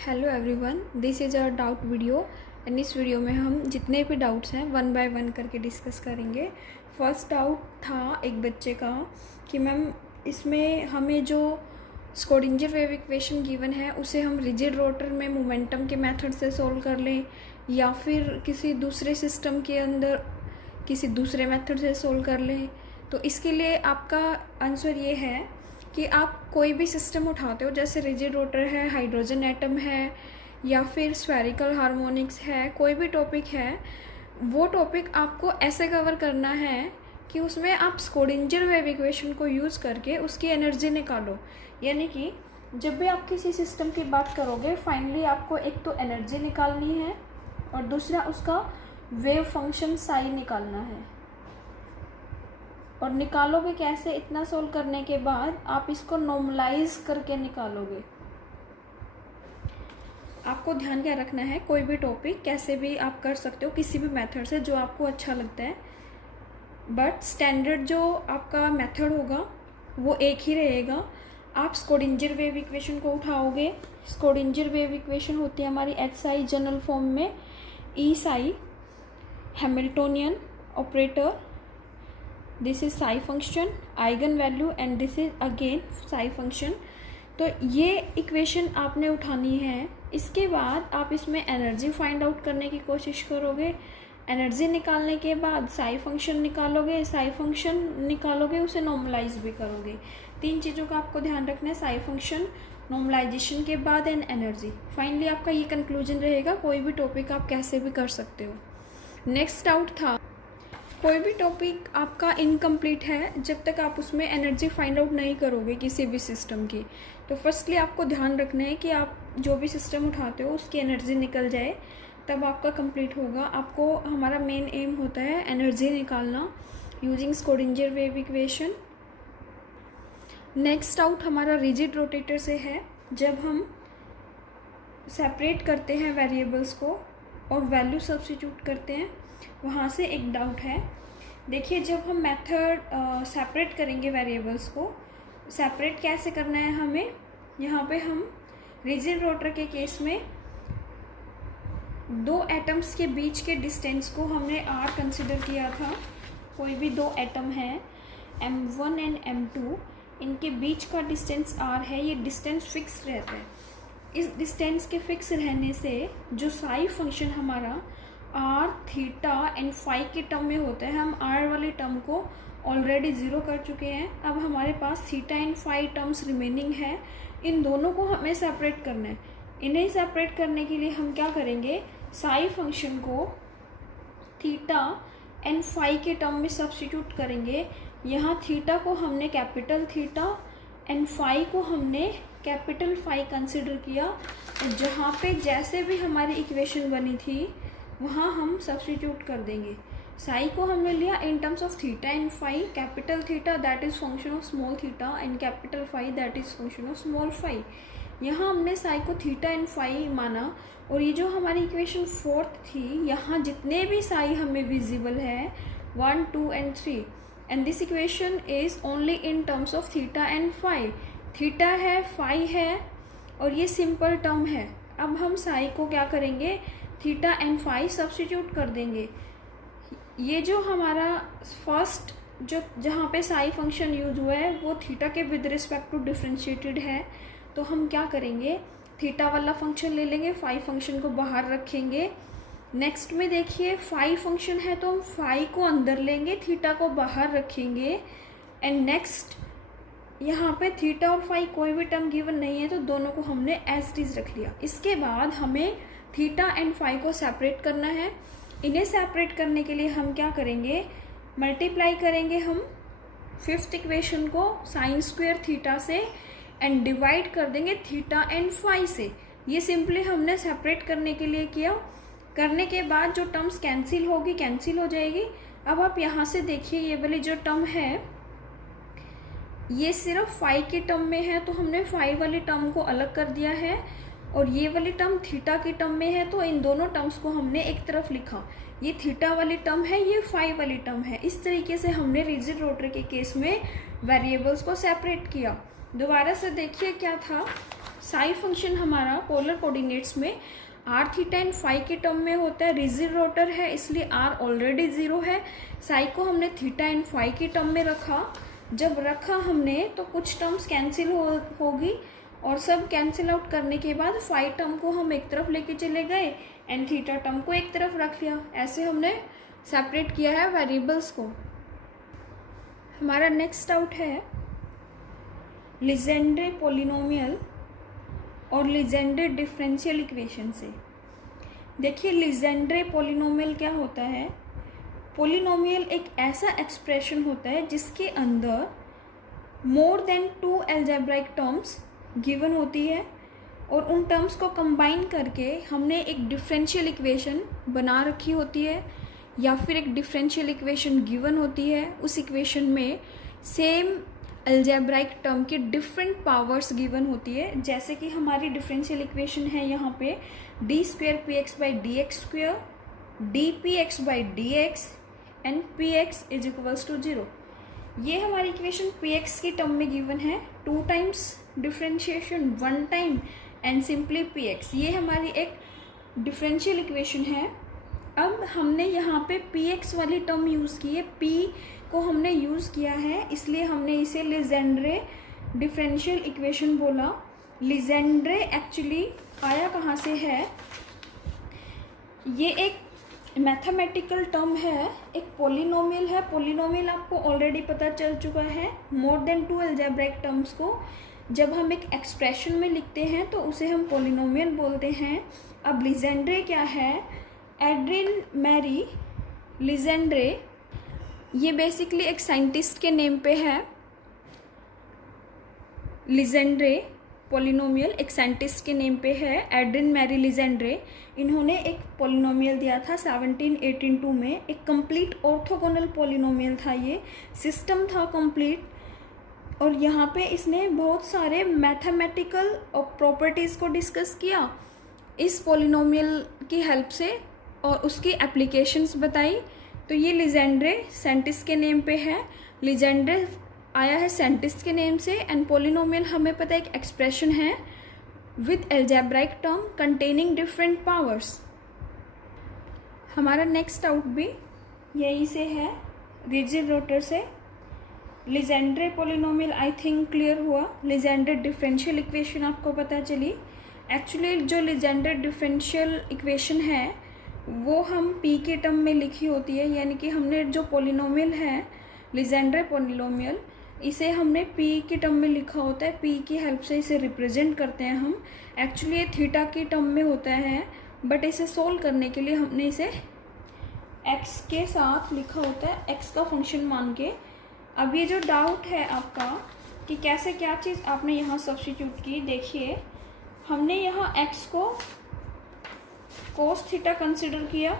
Hello everyone, this is our doubt video and इस video में हम जितने भी डाउट्स हैं वन बाय वन करके डिस्कस करेंगे। फर्स्ट डाउट था एक बच्चे का कि मैम इसमें हमें जो स्क्रोडिंगर वेव इक्वेशन गिवन है उसे हम रिजिड रोटर में मोमेंटम के मेथड से सॉल्व कर लें या फिर किसी दूसरे सिस्टम के अंदर किसी दूसरे मेथड से सॉल्व कर लें। तो इसके लिए आपका आंसर ये है कि आप कोई भी सिस्टम उठाते हो, जैसे रिजिड रोटर है, हाइड्रोजन एटम है या फिर स्फेरिकल हार्मोनिक्स है, कोई भी टॉपिक है, वो टॉपिक आपको ऐसे कवर करना है कि उसमें आप स्क्रोडिंगर वेव इक्वेशन को यूज़ करके उसकी एनर्जी निकालो। यानी कि जब भी आप किसी सिस्टम की बात करोगे, फाइनली आपको एक तो एनर्जी निकालनी है और दूसरा उसका वेव फंक्शन साई निकालना है। और निकालोगे कैसे? इतना सोल्व करने के बाद आप इसको नॉर्मलाइज करके निकालोगे। आपको ध्यान क्या रखना है, कोई भी टॉपिक कैसे भी आप कर सकते हो किसी भी मेथड से जो आपको अच्छा लगता है, बट स्टैंडर्ड जो आपका मेथड होगा वो एक ही रहेगा। आप स्क्रोडिंगर वेव इक्वेशन को उठाओगे। स्क्रोडिंगर वेव इक्वेशन होती है हमारी HI जनरल फॉर्म में E Sai Hamiltonian operator, this is Sai function, eigen value and this is again Sai function. तो ये इक्वेशन आपने उठानी है। इसके बाद आप इसमें एनर्जी फाइंड आउट करने की कोशिश करोगे। एनर्जी निकालने के बाद साई फंक्शन निकालोगे, साई फंक्शन निकालोगे उसे नॉर्मलाइज भी करोगे। तीन चीज़ों का आपको ध्यान रखना है, साई फंक्शन, नॉर्मलाइजेशन के बाद एंड एनर्जी। फाइनली आपका ये कंक्लूजन रहेगा। कोई भी टॉपिक आप कैसे भी कर सकते हो। नेक्स्ट डाउट था, कोई भी टॉपिक आपका इनकम्प्लीट है जब तक आप उसमें एनर्जी फाइंड आउट नहीं करोगे किसी भी सिस्टम की। तो फर्स्टली आपको ध्यान रखना है कि आप जो भी सिस्टम उठाते हो उसकी एनर्जी निकल जाए, तब आपका कंप्लीट होगा। आपको हमारा मेन एम होता है एनर्जी निकालना using Schrödinger wave equation. Next out हमारा रिजिड रोटेटर से है। जब हम सेपरेट करते हैं वेरिएबल्स को और वैल्यू सब्स्टिट्यूट करते हैं, वहाँ से एक डाउट है। देखिए, जब हम मेथड सेपरेट करेंगे वेरिएबल्स को, सेपरेट कैसे करना है हमें, यहाँ पे हम रिजिड रोटर के केस में दो एटम्स के बीच के डिस्टेंस को हमने r कंसिडर किया था। कोई भी दो एटम है M1 एंड M2, इनके बीच का डिस्टेंस r है। ये डिस्टेंस फिक्स रहता है। इस डिस्टेंस के फिक्स रहने से जो साई फंक्शन हमारा r, थीटा एंड फाई के टर्म में होता है, हम r वाले टर्म को ऑलरेडी ज़ीरो कर चुके हैं। अब हमारे पास theta and phi terms remaining है। इन दोनों को हमें सेपरेट करना है। इन्हें सेपरेट करने के लिए हम क्या करेंगे, साई फंक्शन को थीटा एंड फाई के टर्म में सब्स्टिट्यूट करेंगे। यहाँ थीटा को हमने कैपिटल थीटा एंड फाई को हमने कैपिटल फाई कंसिडर किया। जहाँ पे जैसे भी हमारी इक्वेशन बनी थी वहाँ हम सब्स्टिट्यूट कर देंगे। साई को हमने लिया in terms of theta and phi, capital theta that is function of small theta and capital phi that is function of small phi. यहाँ हमने साई को थीटा एंड फाई माना। और ये जो हमारी इक्वेशन फोर्थ थी, यहाँ जितने भी साई हमें विजिबल है 1, 2 and 3, and this equation is only in terms of theta and phi. Theta है, फाई है और ये सिंपल टर्म है। अब हम साई को क्या करेंगे, थीटा एंड फाई सब्स्टिट्यूट कर देंगे। ये जो हमारा फर्स्ट जो जहाँ पे साई फंक्शन यूज हुआ है वो थीटा के विद रिस्पेक्ट टू डिफ्रेंशिएटेड है, तो हम क्या करेंगे, थीटा वाला फंक्शन ले लेंगे, फाई फंक्शन को बाहर रखेंगे। नेक्स्ट में देखिए, फाई फंक्शन है तो हम फाई को अंदर लेंगे, थीटा को बाहर रखेंगे। एंड नेक्स्ट यहाँ पे थीटा और फाई कोई भी टर्म गिवन नहीं है तो दोनों को हमने एज इट इज रख लिया। इसके बाद हमें थीटा एंड फाई को सेपरेट करना है। इन्हें सेपरेट करने के लिए हम क्या करेंगे, मल्टीप्लाई करेंगे हम फिफ्थ इक्वेशन को साइन स्क्वायर थीटा से एंड डिवाइड कर देंगे थीटा एंड फाई से। ये सिंपली हमने सेपरेट करने के लिए किया। करने के बाद जो टर्म्स कैंसिल होगी कैंसिल हो जाएगी। अब आप यहाँ से देखिए, ये वाली जो टर्म है ये सिर्फ फाई के टर्म में है तो हमने फाई वाली टर्म को अलग कर दिया है, और ये वाली टर्म थीटा की टर्म में है तो इन दोनों टर्म्स को हमने एक तरफ लिखा। ये थीटा वाली टर्म है, ये फाई वाली टर्म है। इस तरीके से हमने रिजिड रोटर के केस में वेरिएबल्स को सेपरेट किया। दोबारा से देखिए क्या था, साई फंक्शन हमारा पोलर कोऑर्डिनेट्स में आर थीटा एंड फाई के टर्म में होता है। रिजिड रोटर है इसलिए आर ऑलरेडी 0 है। साई को हमने थीटा एंड फाई के टर्म में रखा। जब रखा हमने तो कुछ टर्म्स कैंसिल होगी और सब कैंसिल आउट करने के बाद फाई टर्म को हम एक तरफ लेके चले गए एंड थीटा टर्म को एक तरफ रख लिया। ऐसे हमने सेपरेट किया है वेरिएबल्स को। हमारा नेक्स्ट डाउट है लीजेंड्रे पॉलिनोमियल और लीजेंड्रे डिफरेंशियल इक्वेशन से। देखिए लीजेंड्रे पॉलिनोमियल क्या होता है। पॉलिनोमियल एक ऐसा एक्सप्रेशन होता है जिसके अंदर more than 2 algebraic terms given होती है और उन टर्म्स को कंबाइन करके हमने एक डिफरेंशियल इक्वेशन बना रखी होती है या फिर एक डिफरेंशियल इक्वेशन गिवन होती है। उस इक्वेशन में सेम अलजेब्राइक टर्म की डिफरेंट पावर्स गिवन होती है। जैसे कि हमारी डिफरेंशियल इक्वेशन है यहाँ पे d square p x by d x square, d p x by d x and p x is equals to 0। ये हमारी इक्वेशन पी एक्स की टर्म में गिवन है, 2 times differentiation 1 time and simply p x. ये हमारी एक differential equation है। अब हमने यहाँ पे पी एक्स वाली टर्म यूज़ की है, पी को हमने यूज़ किया है इसलिए हमने इसे लीजेंड्रे डिफरेंशियल इक्वेशन बोला। लीजेंड्रे एक्चुअली आया कहाँ से है, ये एक मैथमेटिकल टर्म है, एक पॉलिनोमियल है। पॉलिनोमियल आपको ऑलरेडी पता चल चुका है। मोर देन 2 अलजेब्राइक टर्म्स को जब हम एक एक्सप्रेशन में लिखते हैं तो उसे हम पॉलिनोमियल बोलते हैं। अब लीजेंड्रे क्या है, एड्रिन मैरी लीजेंड्रे, ये बेसिकली एक साइंटिस्ट के नेम पे है। लीजेंड्रे पॉलिनोमियल एक साइंटिस्ट के नेम पे है, एड्रिन मैरी लीजेंड्रे। इन्होंने एक पॉलिनोमियल दिया था 1782 में, एक कंप्लीट ऑर्थोगोनल पॉलिनोमियल था, ये सिस्टम था कंप्लीट। और यहाँ पे इसने बहुत सारे मैथमेटिकल प्रॉपर्टीज़ को डिस्कस किया इस पॉलिनोमियल की हेल्प से और उसकी एप्लीकेशंस बताई। तो ये लीजेंड्रे साइंटिस्ट के नेम पे है। लीजेंड्रे आया है साइंटिस्ट के नेम से एंड पॉलिनोमियल हमें पता है एक एक्सप्रेशन है with algebraic term containing different powers. हमारा नेक्स्ट डाउट भी यही से है, रिजिड रोटर से। Legendre polynomial I think clear हुआ। लीजेंड्रे डिफरेंशियल इक्वेशन आपको पता चली। एक्चुअली जो लीजेंड्रे डिफरेंशियल इक्वेशन है वो हम पी के टर्म में लिखी होती है, यानी कि हमने जो पॉलिनोमियल है लीजेंड्रे पॉलिनोमियल इसे हमने पी के टर्म में लिखा होता है। पी की हेल्प से इसे रिप्रेजेंट करते हैं हम। एक्चुअली ये थीटा की टर्म में होता है बट इसे सोल्व करने के लिए हमने इसे एक्स के साथ लिखा होता है, एक्स का फंक्शन मान के। अब ये जो डाउट है आपका कि कैसे क्या चीज़ आपने यहाँ सब्स्टिट्यूट की, देखिए हमने यहाँ एक्स को कोस थीटा कंसिडर किया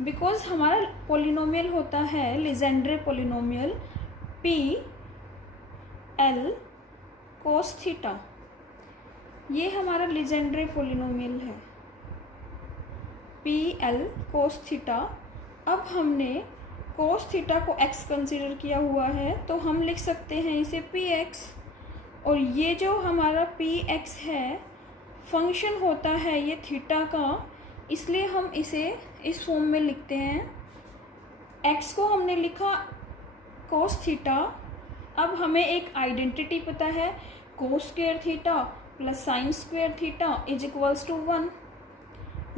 बिकॉज हमारा पॉलिनोमियल होता है Legendre polynomial P L cos theta. ये हमारा लीजेंड्रे पॉलिनोमियल है पी एल कोस थीटा। अब हमने कोस थीटा को एक्स कंसिडर किया हुआ है तो हम लिख सकते हैं इसे पी एक्स। और ये जो हमारा पी एक्स है फंक्शन होता है ये थीटा का, इसलिए हम इसे इस फॉर्म में लिखते हैं। एक्स को हमने लिखा कोस थीटा। अब हमें एक आइडेंटिटी पता है, cos square theta plus sine square theta is equals to 1।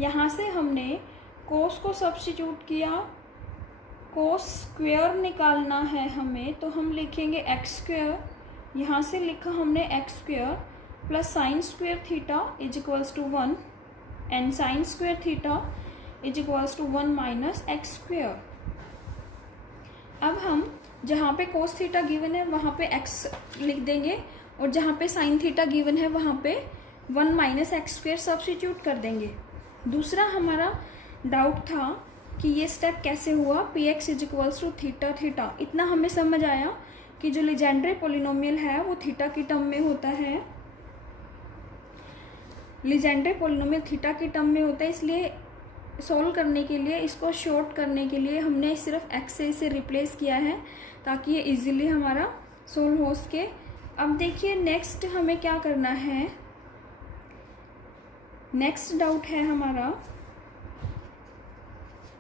यहाँ से हमने कोस को सब्स्टिट्यूट किया, कोस स्क्वायर निकालना है हमें तो हम लिखेंगे एक्स स्क्वायर। यहाँ से लिखा हमने x square plus sine square theta is equals to 1 and sine square theta is equals to 1 minus x square. अब हम जहाँ पे कोस थीटा गिवन है वहाँ पे एक्स लिख देंगे और जहाँ पे साइन थीटा गिवन है वहाँ पे 1 माइनस एक्स स्क्वायर सब्स्टिट्यूट कर देंगे। दूसरा हमारा डाउट था कि ये स्टेप कैसे हुआ, p x is equals to theta theta. इतना हमें समझ आया कि जो लीजेंड्रे पॉलिनोमियल है वो थीटा की टर्म में होता है। लीजेंड्रे पॉलिनोमियल थीटा की टर्म में होता है, इसलिए सॉल्व करने के लिए, इसको शॉर्ट करने के लिए हमने सिर्फ एक्स से इसे रिप्लेस किया है ताकि ये इजीली हमारा सोल हो सके। अब देखिए नेक्स्ट हमें क्या करना है, नेक्स्ट डाउट है हमारा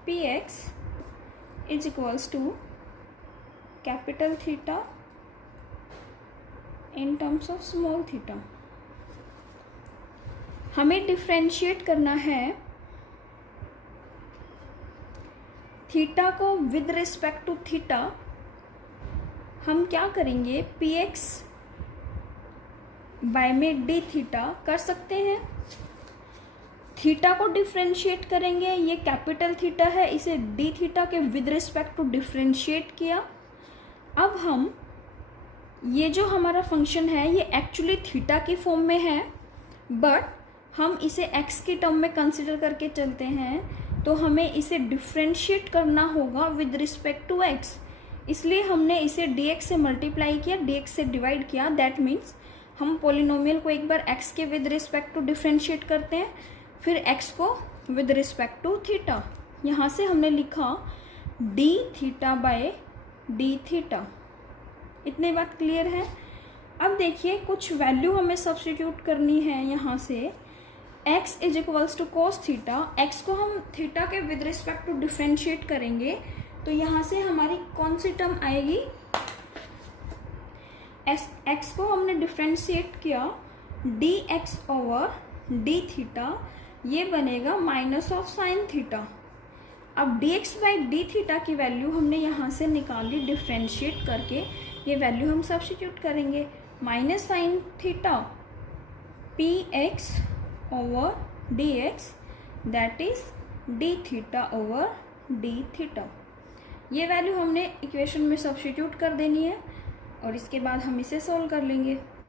p x is equals to capital theta in terms of small theta. हमें डिफ्रेंशिएट करना है थीटा को विद रिस्पेक्ट टू थीटा। हम क्या करेंगे, पी एक्स बाय में डी थीटा कर सकते हैं। थीटा को डिफ्रेंशिएट करेंगे, ये कैपिटल थीटा है, इसे डी थीटा के विद रिस्पेक्ट टू डिफ्रेंशिएट किया। अब हम ये जो हमारा फंक्शन है ये एक्चुअली थीटा की फॉर्म में है, बट हम इसे एक्स की टर्म में कंसिडर करके चलते हैं, तो हमें इसे डिफ्रेंशिएट करना होगा विद रिस्पेक्ट टू एक्स। इसलिए हमने इसे dx से मल्टीप्लाई किया, dx से डिवाइड किया। दैट मीन्स हम पोलिनोमियल को एक बार x के विद रिस्पेक्ट टू डिफ्रेंशिएट करते हैं, फिर x को विद रिस्पेक्ट टू थीटा। यहाँ से हमने लिखा d theta by d theta. इतनी बात क्लियर है। अब देखिए कुछ वैल्यू हमें सब्स्टिट्यूट करनी है यहाँ से। x is equals to cos theta, x को हम थीटा के विद रिस्पेक्ट टू डिफ्रेंशिएट करेंगे, तो यहाँ से हमारी कौन सी टर्म आएगी, x को हमने डिफ्रेंशिएट किया dx ओवर d थीटा, ये बनेगा माइनस ऑफ साइन थीटा। अब dx बाई डी थीटा की वैल्यू हमने यहाँ से निकाली डिफ्रेंशिएट करके, ये वैल्यू हम सब्स्टिट्यूट करेंगे, minus sine theta P x over D x, that is D theta over D theta. ये वैल्यू हमने इक्वेशन में सब्स्टिट्यूट कर देनी है और इसके बाद हम इसे सोल्व कर लेंगे।